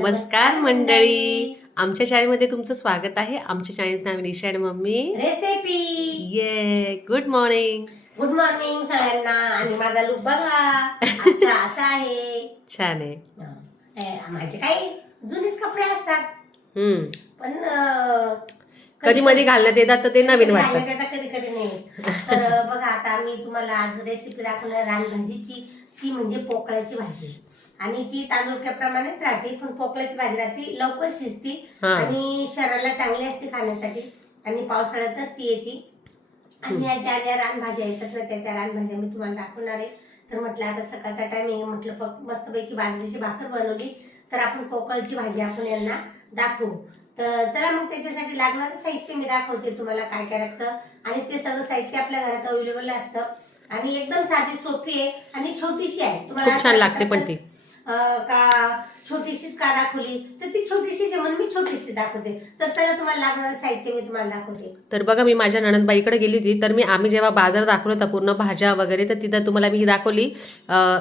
नमस्कार मंडळी, आमच्या शाळेमध्ये तुमचं स्वागत आहे. आमच्या शाळेचं नाव निशा आणि मम्मी रेसिपी. ये गुड मॉर्निंग. गुड मॉर्निंग सगळ्यांना. आणि माझा लुक बघा आजचा असा आहे. छान आहे. माझे काही जुनेच कपडे असतात पण कधी मध्ये घालण्यात येतात तर ते नवीन वाटतं. कधी कधी नाही. तर बघा आता मी तुम्हाला आज रेसिपी दाखवणार रानभाजीची. ती म्हणजे पोकळ्याची भाजी. आणि ती तांदूळक्याप्रमाणेच राहते पण पोकळ्याची भाजी राहते, लवकर शिजती आणि शरीराला चांगली असते खाण्यासाठी. आणि पावसाळ्यातच ती येते. आणि या ज्या ज्या रानभाज्या येतात ना त्या रानभाज्या मी तुम्हाला दाखवणार आहे. तर म्हटलं आता सकाळचा टाइम म्हटलं मस्तपैकी बाजरीची भाकर बनवली तर आपण पोकळची भाजी आपण यांना दाखवू. तर चला मग त्याच्यासाठी लागणारं साहित्य मी दाखवते तुम्हाला काय काय लागतं. आणि ते सगळं साहित्य आपल्या घरात अवेलेबल असतं. आणि एकदम साधी सोपी आहे आणि छोटीशी आहे. तुम्हाला छान लागते पण ती का छोटीशीच का दाखवली तर ती छोटीशीच आहे म्हणून मी छोटीशी दाखवते. तर चला तुम्हाला लागणारं साहित्य मी तुम्हाला दाखवते. तर बघा मी माझ्या नणंदबाईकडे गेली होती तर आम्ही जेव्हा बाजार दाखवला होता पूर्ण भाज्या वगैरे तर तिथं तुम्हाला मी ही दाखवली,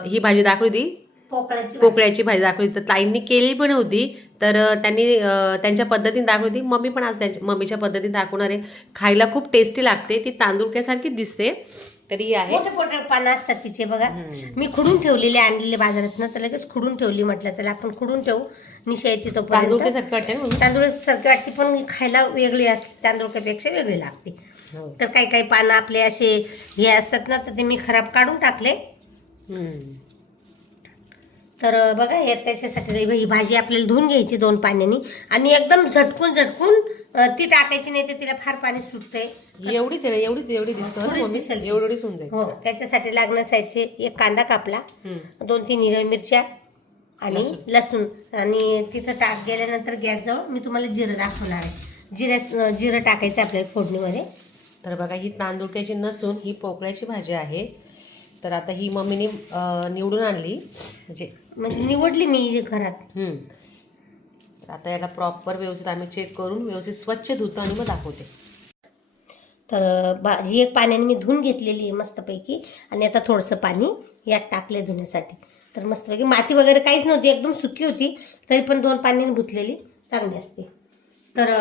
ही भाजी दाखवली होती पोकळ्याची भाजी दाखवली. तर ताईंनी केली पण होती तर त्यांनी त्यांच्या पद्धतीने दाखवली होती. मम्मी पण आज त्यांच्या मम्मीच्या पद्धतीने दाखवणार आहे. खायला खूप टेस्टी लागते, ती तांदूळक्यासारखी दिसते तरी आहे. मोठे मोठे पानं असतात तिचे बघा. मी खुडून ठेवलेले आणलेले बाजारात ना तर लगेच खुडून ठेवली. म्हटलं चला आपण खुडून ठेवू. निशा येते तो तांदूळक्यासारखी वाटते ना, तांदूळासारखी वाटते पण खायला वेगळी असते, तांदूळक्यापेक्षा वेगळी लागते. तर काही काही पानं आपले असे हे असतात ना तर ते मी खराब काढून टाकले. तर बघा हे त्याच्यासाठी ही भाजी आपल्याला धुवून घ्यायची 2 पाण्याने आणि एकदम झटकून झटकून ती टाकायची, नाही तर तिला फार पाणी सुटतंय. एवढीच आहे, एवढी दिसतं एवढीच होऊन जाईल. हो, त्याच्यासाठी लागणं साहित्य एक कांदा कापला, 2-3 हिरव्या मिरच्या आणि लसूण. आणि तिथं गेल्यानंतर गॅसजवळ मी तुम्हाला जिरं दाखवणार आहे. जिरं टाकायचं आपल्याला फोडणीमध्ये. तर बघा ही तांदूळक्याची नसून ही पोकळ्याची भाजी आहे. तर आता ही मम्मीने निवडून आणली, म्हणजे निवडली मी घरात. तर आता याला प्रॉपर व्यवस्थित आम्ही चेक करून व्यवस्थित स्वच्छ धुतो आणि मग दाखवते. तर भाजी एक पाण्याने मी धुवून घेतलेली आहे मस्तपैकी. आणि आता थोडंसं पाणी यात टाकले धुण्यासाठी. तर मस्तपैकी माती वगैरे काहीच नव्हती, एकदम सुकी होती तरी पण 2 पाण्याने धुतलेली चांगली असते. तर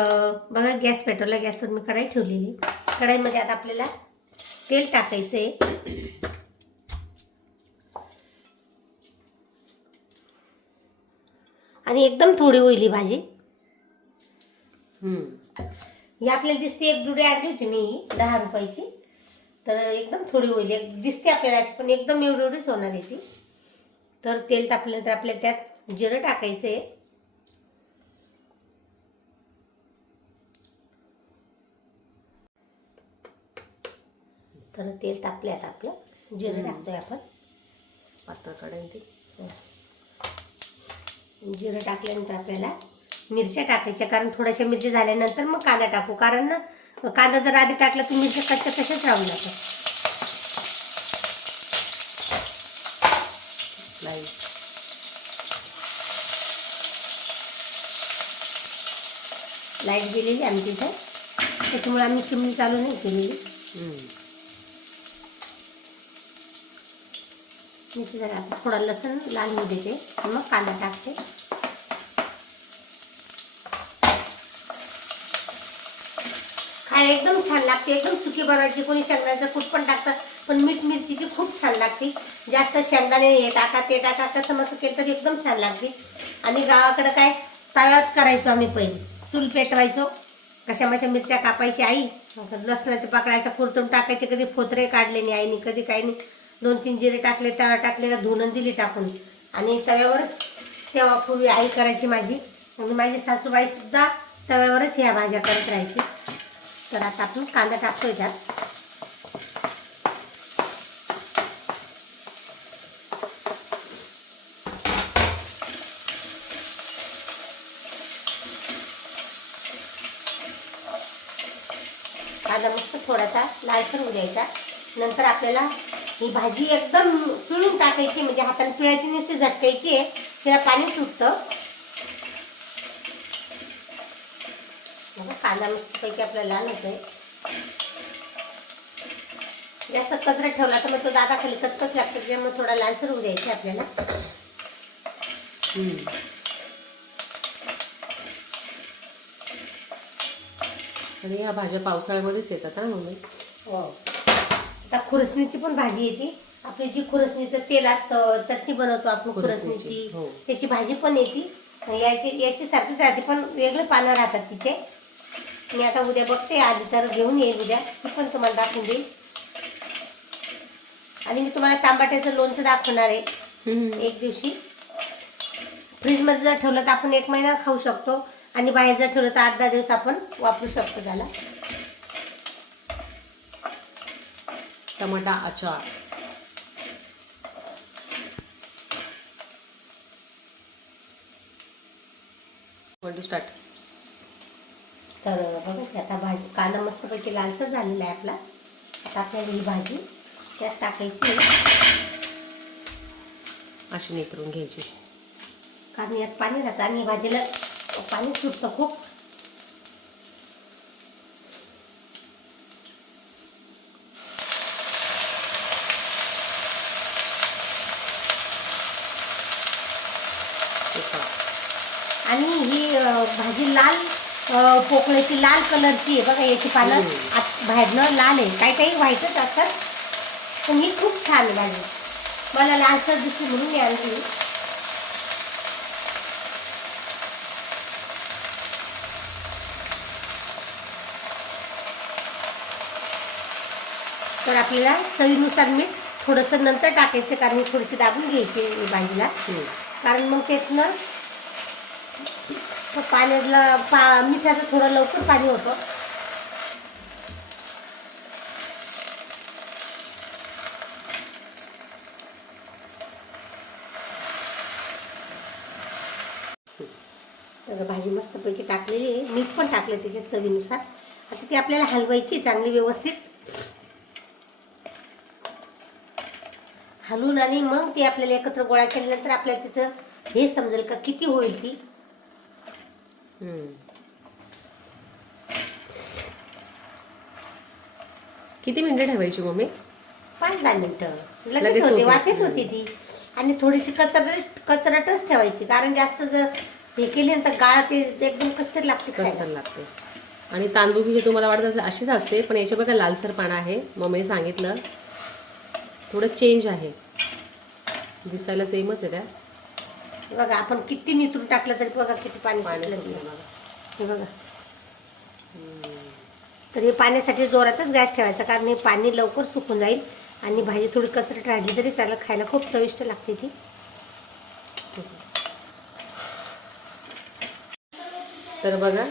बघा गॅस पेटवला, गॅसवर मी कढाई ठेवलेली. कढाईमध्ये आता आपल्याला तेल टाकायचं आहे. आणि एकदम थोडी होईल ही भाजी. ही आपल्याला दिसते, एक जुडी आणली होती मी 10 रुपयाची. तर एकदम थोडी होईल, दिसते आपल्याला अशी पण एकदम एवढीच होणार आहे ती. तर तेल तापल्यानंतर आपल्याला त्यात जिरं टाकायचं आहे. तर तेल तापले आता आपलं जिरं टाकतोय आपण. पातळ कढई जिरं टाकल्यानंतर आपल्याला मिरच्या टाकायच्या, कारण थोड्याशा मिरच्या झाल्यानंतर मग कांदा टाकू. कारण ना कांदा जर आधी टाकला तर मिरच्या कच्च्या तशाच राहून जातात. लाईट गेलेली आमची इथं, त्याच्यामुळे आम्ही चिमणी चालू नाही केलेली. मिरची जरा आता थोडा लसूण लाल होऊ देते मग कांदा टाकते. खायला एकदम छान लागते, एकदम सुकी बनवायची. कोणी शेंगदाण्याचं कूट पण टाकतात पण मीठ मिरचीची खूप छान लागते. जास्त शेंगदाणे हे टाका ते टाका कसं मस्त केलं तर एकदम छान लागते. आणि गावाकडं काय तव्यात करायचो आम्ही, पहिले चूल पेटवायचो, कशा मशा मिरच्या कापायची आई, लसणाच्या पाकळ्या अशा कुरतून टाकायचे. कधी फोतरे काढले नाही आईने, कधी काही नाही. 2-3 जिरे टाकले, तवा टाकले का धुणं दिली टाकून. आणि तव्यावरच तेव्हा पूर्वी आई करायची माझी. आणि माझी सासूबाई सुद्धा तव्यावरच ह्या भाज्या करत राहायची. तर आता आपण कांदा टाकतोय त्यात. कांदा मस्त थोडासा लालसर होऊ द्यायचा. नंतर आपल्याला ही भाजी एकदम पिळून टाकायची, म्हणजे हाताने पिळायची नुसती झटकायची आहे, तिला पाणी सुटतं. कांदा मस्तपैकी आपल्याला लाल होतोय. जास्त कचरा ठेवला तर मग तो दादा खाली कचकच लागते, त्यामुळे थोडा लालसर होऊ द्यायचा आपल्याला. आणि ह्या भाज्या पावसाळ्यामध्येच येतात हा मम्मी. हो. आता खुरसणीची पण भाजी येते. आपली जी खुरसणीचं तेल असतं, चटणी बनवतो आपण खुरसणीची, हो. त्याची भाजी पण येते. याची सारखीच राहते, पण वेगळे पानं राहतात तिचे. मी आता उद्या बघते, आधी तर घेऊन येईल उद्या, ती पण तुम्हाला दाखवून देईल. आणि मी तुम्हाला टमाट्याचं लोणचं दाखवणार आहे एक दिवशी. फ्रीजमध्ये जर ठेवलं तर आपण 1 महिना खाऊ शकतो, आणि बाहेर जर ठेवलं तर 8-10 दिवस आपण वापरू शकतो त्याला. टमाटा अचार. स्टार्ट. तर बघा की आता भाजी कांदा मस्तपैकी लालसर झालेला आहे आपला. आता आपल्याला ही भाजी त्यात टाकायची, अशी नितरून घ्यायची. कारण यात पाणी राहतं आणि भाजीला पाणी सुटतं खूप. आणि ही भाजी लाल पोकळ्याची लाल कलरची आहे बघा. याची पानं बाहेरनं लाल आहे, काही काही व्हाईटच असतात, पण ही खूप छान आहे भाजी. मला लालसर दिसली म्हणून मी आणली. तर आपल्याला चवीनुसार मीठ थोडंसं नंतर टाकायचं, कारण ही थोडीशी दाबून घ्यायची भाजीला. कारण मग त्यातनं पाण्याला मिठाचं थोडं लवकर पाणी होतं. तर भाजी मस्तपैकी टाकलेली आहे, मीठ पण टाकलं त्याच्या चवीनुसार. आता ती आपल्याला हलवायची चांगली व्यवस्थित हलवून, आणि मग ती आपल्याला एकत्र गोळा केल्यानंतर आपल्याला तिचं हे समजेल का किती होईल ती. किती मिनिटं ठेवायची मम्मी? 5-10 मिनिटं लगेच होते. वाफेत होती ती. आणि थोडीशी कचरटच ठेवायची, कारण जास्त जर हे केली तर गाळ ते एकदम कसतरी लागते, कसतर लागते. आणि तांदूळ तुम्हाला वाटत असेल अशीच असते, पण याच्या बघा लालसर पानं आहे. मम्मीने सांगितलं थोडं चेंज आहे, दिसायला सेमच आहे त्या. बघा आपण किती नितरून टाकलं तरी बघा किती पाणी सुटलं हे बघा. तर हे पाण्यासाठी जोरातच गॅस ठेवायचा, कारण हे पाणी लवकर सुकून जाईल आणि भाजी थोडी कचरट राहिली तरी चालेल, खायला खूप चविष्ट लागते ती. तर बघा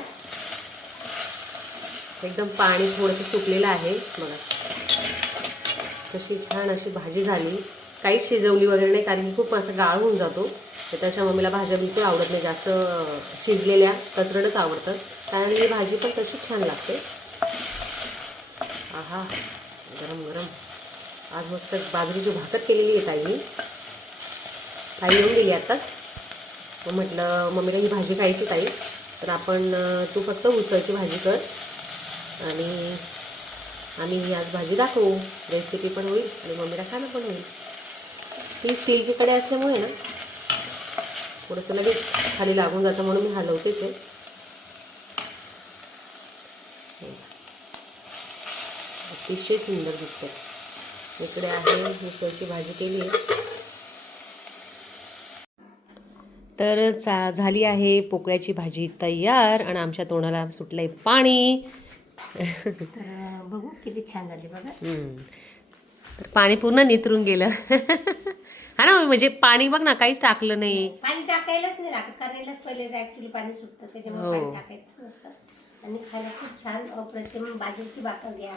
एकदम पाणी थोडंसं सुकलेलं आहे बघा. कशी छान अशी भाजी झाली. काहीच शिजवली वगैरे नाही, कारण खूप असं गाळ होऊन जातो. तर त्याच्या मम्मीला भाज्या बिलकुल आवडत नाही, जास्त शिजलेल्या कचरटच आवडतात, कारण ही भाजी पण तशीच छान लागते. आहा, गरम गरम. आज मस्त बाजरीची भाकर केलेली आहे ताईने. ताई येऊन गेली आत्ताच. मग म्हटलं मम्मीला ही भाजी खायची ताई, तर आपण तू फक्त उसळची भाजी कर आणि आम्ही ही आज भाजी दाखवू. रेसिपी पण होईल आणि मम्मीला खाणं पण होईल. ही स्टीलची कढई असल्यामुळे ना थोडंसं लगेच खाली लागून जातं, म्हणून मी हलवतेच आहे. अतिशय सुंदर दिसतं. इकडे आहे उसळची भाजी केली आहे. तर झाली आहे पोकळ्याची भाजी तयार आणि आमच्या तोंडाला सुटलंय पाणी. तर बघू किती छान झाली बघा. तर पाणी पूर्ण नितरून गेलं. हा ना, म्हणजे पाणी बघ ना, काहीच टाकलं नाही. पाणी टाकायलाच नाही लागत, करायलाच पहिले ऍक्च्युली पाणी सुटतं, त्याच्यामुळे पाणी टाकायचं नसतं. आणि खायला खूप छान अप्रतिम. बाजरीची भाकर घ्या,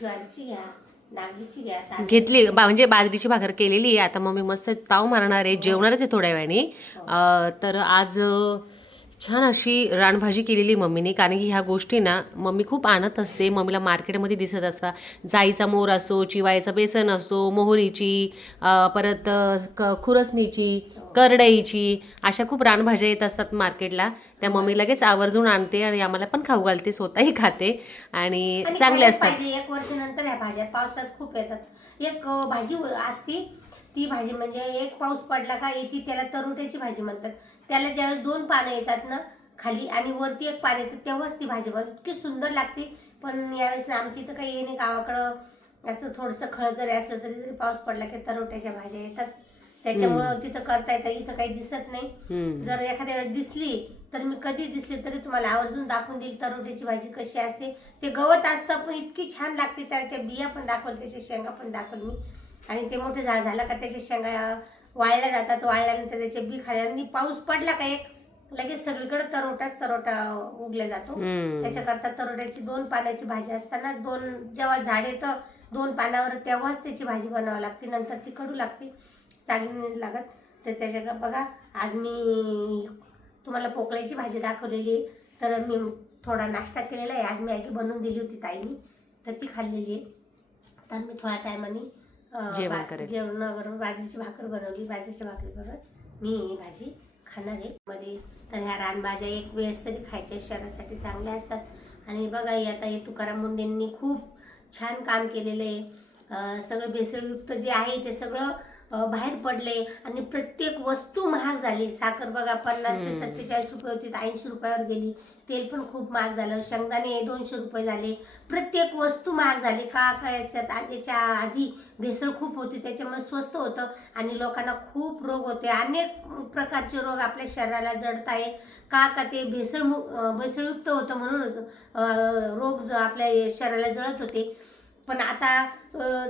ज्वारीची घ्या, नागलीची घ्या, घेतली म्हणजे बाजरीची भाकर केलेली आहे. आता मम्मी मस्त ताव मारणार आहे, जेवणारच आहे थोड्या वेळाने. तर आज छान अशी रानभाजी केलेली मम्मीने, कारण की ह्या गोष्टी ना मम्मी खूप आणत असते. मम्मीला मार्केटमध्ये दिसत असतात. जाईचा मोर असो, चिवायचा बेसन असो, मोहरीची, परत खुरसणीची, करडईची, अशा खूप रानभाज्या येत असतात मार्केटला. त्या मम्मी लगेच आवर्जून आणते आणि आम्हाला पण खाऊ घालते, स्वतःही खाते आणि चांगले असतात. 1 वर्षानंतर ह्या भाज्या पावसात खूप येतात. एक भाजी असती, ती भाजी म्हणजे एक पाऊस पडला का येते, त्याला तरुट्याची भाजी म्हणतात. त्याला ज्यावेळेस 2 पानं येतात ना, खाली आणि वरती एक पान येतं, तेव्हाच ती भाजी बनवते. इतकी सुंदर लागते. पण यावेळेस ना आमच्या इथं काही नाही, गावाकडं असं थोडंसं खळ जरी असलं तरी पाऊस पडला की तरोट्याच्या भाज्या येतात, त्याच्यामुळं तिथं करता येतं. इथं काही दिसत नाही. जर एखाद्या वेळेस दिसली तर मी कधी दिसली तरी तुम्हाला आवर्जून दाखवून देईल तरोट्याची भाजी कशी असते. ते गवत असतं पण इतकी छान लागते. त्याच्या बिया पण दाखवल, त्याच्या शेंगा पण दाखवल मी. आणि ते मोठं झाड झालं का त्याच्या शेंगा वाळल्या जातात. वाळल्यानंतर त्याचे बी खाल्यानंतर पाऊस पडला का एक लगेच सगळीकडे तरोटा उगला जातो. त्याच्याकरता तरोट्याची 2 पानाची भाजी असताना जेव्हा झाड येतं 2 पानावर तेव्हाच त्याची भाजी बनावं लागते. नंतर ती कडू लागते, चांगली नाही लागत. तर त्याच्याकडे बघा, आज मी तुम्हाला पोकळ्याची भाजी दाखवलेली आहे. तर मी थोडा नाश्ता केलेला आहे. आज मॅगी बनवून दिली होती ताईनी, तर ती खाल्लेली आहे. तर मी थोड्या टायमाने जेवणाबरोबर बाजरीची भाकर बनवली. बाजरीच्या भाकरीबरोबर मी ही भाजी खाणार आहे मध्ये. तर ह्या रानभाज्या एक वेळेस तरी खायच्या, शरीरासाठी चांगल्या असतात. आणि बघा आता हे तुकाराम मुंडेंनी खूप छान काम केलेलं आहे. सगळं भेसळयुक्त जे आहे ते सगळं बाहेर पडले आणि प्रत्येक वस्तू महाग झाली. साखर बघा 50 ते 47 रुपये होती, 80 रुपयावर गेली. तेल पण खूप महाग झालं. शेंगदाणे 200 रुपये झाले. प्रत्येक वस्तू महाग झाली. याच्या आधी भेसळ खूप होती, त्याच्यामुळे स्वस्त होतं आणि लोकांना खूप रोग होते. अनेक प्रकारचे रोग आपल्या शरीराला जडत आहे. का ते भेसळयुक्त होतं म्हणून रोग आपल्या शरीराला जळत होते. पण आता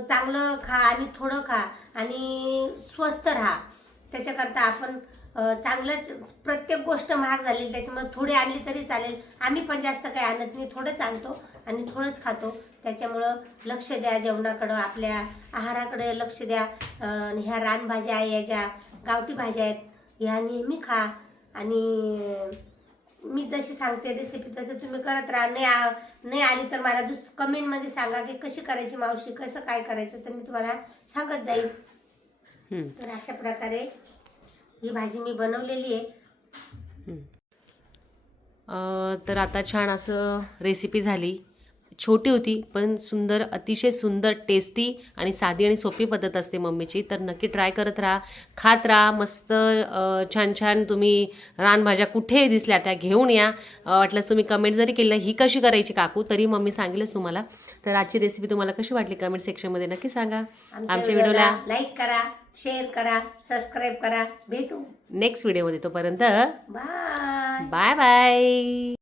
चांगलं खा आणि थोडं खा आणि स्वस्त राहा. त्याच्याकरता आपण चांगलंच, प्रत्येक गोष्ट महाग झाली त्याच्यामुळे थोडी आणली तरी चालेल. आम्ही पण जास्त काही आणत नाही, थोडंच आणतो आणि थोडंच खातो. त्याच्यामुळं लक्ष द्या जेवणाकडं, आपल्या आहाराकडे लक्ष द्या. ह्या रानभाज्या आहे, या ज्या गावठी भाज्या आहेत, ह्या नेहमी खा. आणि मी जशी सांगते रेसिपी तसं तुम्ही करत राहा. नाही आली तर मला कमेंटमध्ये सांगा की कशी करायची मावशी, कसं काय करायचं, तर मी तुम्हाला सांगत जाईल. तर अशा प्रकारे ही भाजी मी बनवलेली आहे. तर आता छान असं रेसिपी झाली. छोटी होती पण सुंदर, अतिशय सुंदर, टेस्टी आणि साधी आणि सोपी पद्धत असते मम्मीची. तर नक्की ट्राय करत राहा, खात राहा. मस्त छान छान तुम्ही रानभाज्या कुठे दिसल्या त्या घेऊन या. वाटलंच तुम्ही कमेंट जरी केलं ही कशी करायची काकू, तरी मम्मी सांगेलच तुम्हाला. तर आजची रेसिपी तुम्हाला कशी वाटली कमेंट सेक्शनमध्ये नक्की सांगा. आमच्या व्हिडिओला लाईक करा, शेअर करा, सबस्क्राईब करा. भेटू नेक्स्ट व्हिडिओमध्ये. तोपर्यंत बाय बाय बाय.